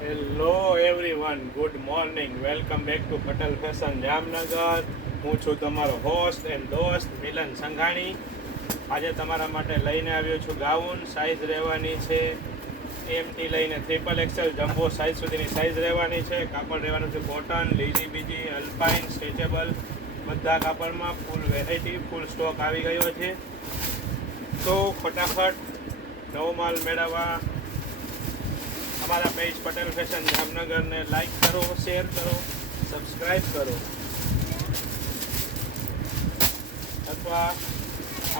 Hello everyone, good morning. Welcome back to Patel fashion Jamnagar. હું છું તમારો હોસ્ટ એન્ડ દોસ્ત મિલન સંઘાણી. આજે તમારા માટે લઈને આવ્યો છું ગાઉન. સાઇઝ રહેવાની છે એમથી લઈને XXL જમ્બો સાઇઝ સુધીની સાઇઝ રહેવાની છે. કાપડ રહેવાનું છે કોટન, લીજી બીજી, અલ્પાઇન, સ્ટ્રેચેબલ, બધા કાપડમાં ફૂલ વેરાયટી, ફૂલ સ્ટોક આવી ગયો છે. તો ફટાફટ નવો માલ મેળવવા हमारा पेज पटेल फैशन जामनगर ने लाइक करो, शेयर करो, सब्सक्राइब करो अथवा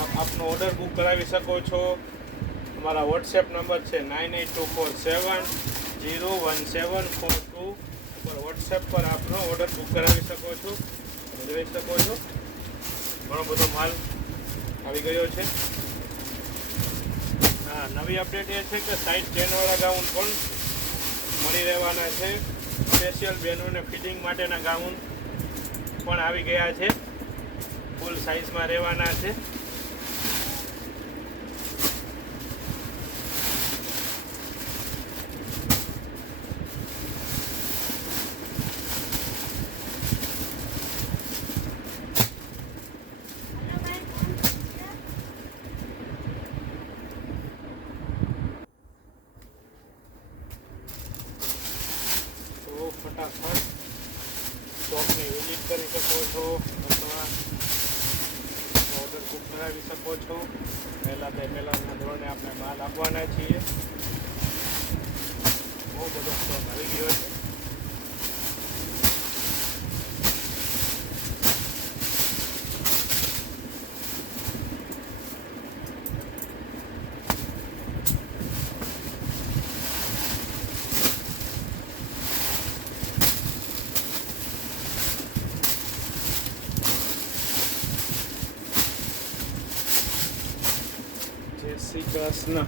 आप अपनो ऑर्डर बुक करावी सको छो. हमारा व्हाट्सएप नंबर है 9824701742 पर व्हाट्सएप पर आपनो ऑर्डर बुक करावी सको छो. જોઈ શકો છો ઘણો બધો માલ આવી ગયો છે. હા, નવી અપડેટ એ છે કે સાઈડ ચેનવાળા ગાઉન પણ મળી રહેવાના છે. સ્પેશિયલ બહેનોને ફિટિંગ માટેના ગાઉન પણ આવી ગયા છે, ફૂલ સાઇઝમાં રહેવાના છે. ફટાફટ શોપની વિઝિટ કરી શકો છો અથવા ઓર્ડર બુક કરાવી શકો છો. પહેલાંના ધોરણે આપણે માલ આપવાના છીએ. બહુ બધો સ્ટોક આવી ગયો છે. જય શ્રી કૃષ્ણ.